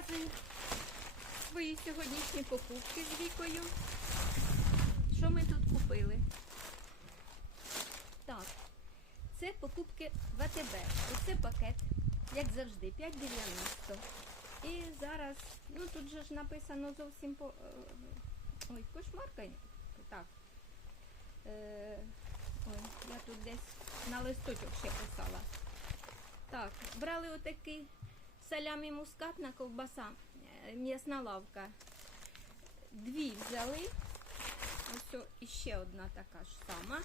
показую свої сьогоднішні покупки з вікою. Що ми тут купили? Так, це покупки в АТБ. Оце пакет, як завжди, 5,90. І зараз, ну тут же ж написано зовсім по. е, Ой, кошмарка. Так. Е, ой, я тут десь на листочок ще писала. Так, брали отакий салямі мускатна ковбаса, е, м'ясна лавка. Дві взяли. Ось іще одна така ж сама.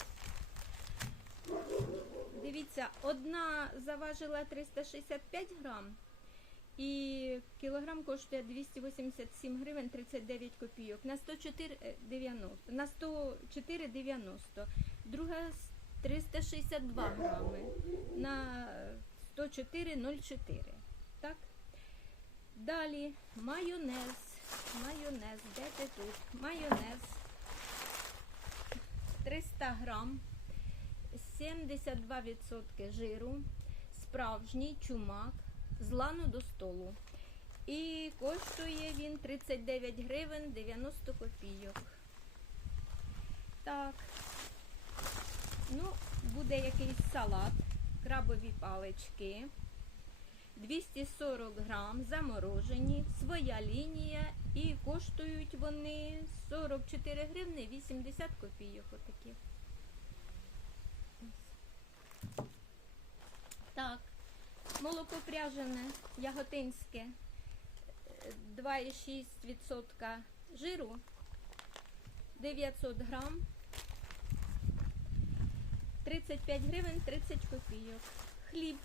Дивіться, одна заважила 365 грам. І кілограм коштує 287 гривень 39 копійок. На 104,90. На 104,90. Друга 362 грами. На 104,04. Так? Далі майонез. Майонез. Де ти тут? Майонез. 300 грам. 72% жиру. Справжній чумак з лану до столу. І коштує він 39 гривень 90 копійок. Так. Ну, буде якийсь салат, крабові палички. 240 грам заморожені, своя лінія і коштують вони 44 гривни 80 копійок. Отакі. Так. Молоко пряжене, яготинське, е, 2,6% жиру, 900 грам, 35 гривень 30 копійок. Хліб.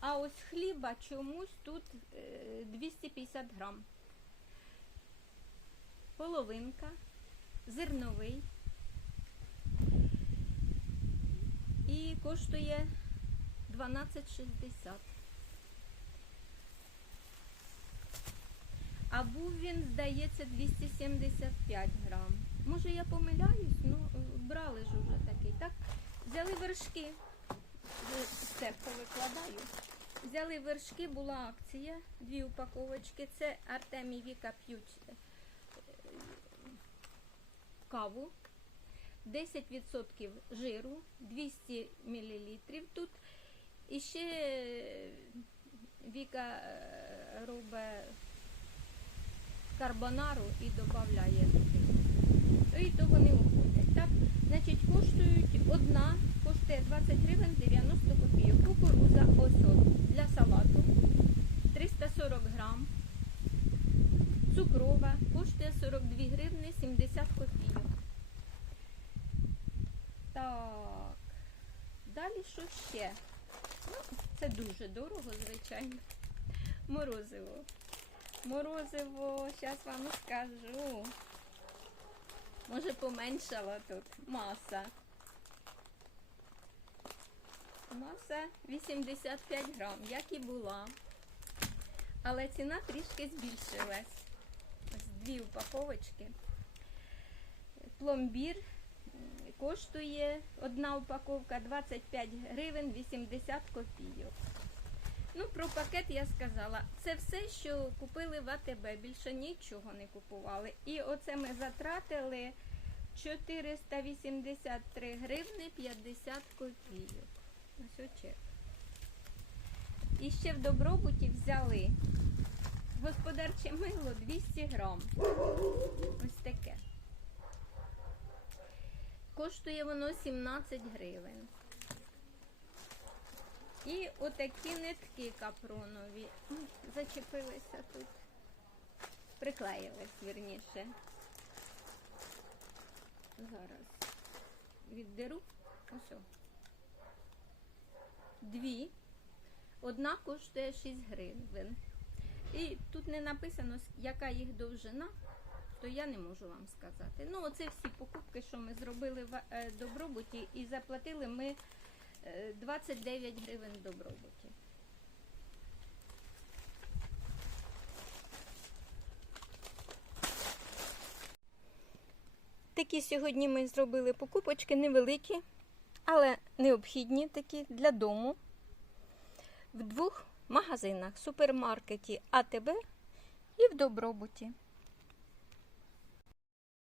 А ось хліба чомусь тут е, 250 грам. Половинка, зерновий. І коштує 12,60. А був він, здається, 275 грам. Може я помиляюсь, ну е, брали ж уже такий, так? Взяли вершки, Е, все повикладаю. Взяли вершки, була акція, дві упаковочки. Це Артем і Віка п'ють е, каву. 10% жиру, 200 мл тут. І ще е, Віка е, робить карбонару і додає туди. І то вони уходять. Так, значить, коштують одна, коштує 20 гривень 90 копійок. Кукуруза ось от, для салату 340 грам. Цукрова коштує 42 гривни 70 копійок. Так. Далі що ще? Ну, це дуже дорого, звичайно. Морозиво. Морозиво, зараз вам скажу. Може поменшала тут маса. Маса 85 грам, як і була. Але ціна трішки збільшилась. Дві упаковочки. Пломбір коштує одна упаковка 25 гривень 80 копійок. Ну, про пакет я сказала. Це все, що купили в АТБ. Більше нічого не купували. І оце ми затратили 483 гривни 50 копійок. Ось очек. І ще в добробуті взяли господарче мило 200 грам. Ось таке. Коштує воно 17 гривень. І отакі нитки капронові. Зачепилися тут. Приклеїлись, вірніше. Зараз віддеру. Ось. Дві. Одна коштує 6 гривень. І тут не написано, яка їх довжина, то я не можу вам сказати. Ну, оце всі покупки, що ми зробили в е, добробуті, і заплатили ми е, 29 гривень в добробуті. Такі сьогодні ми зробили покупочки невеликі, але необхідні такі для дому. В двох магазинах, супермаркеті АТБ і в Добробуті.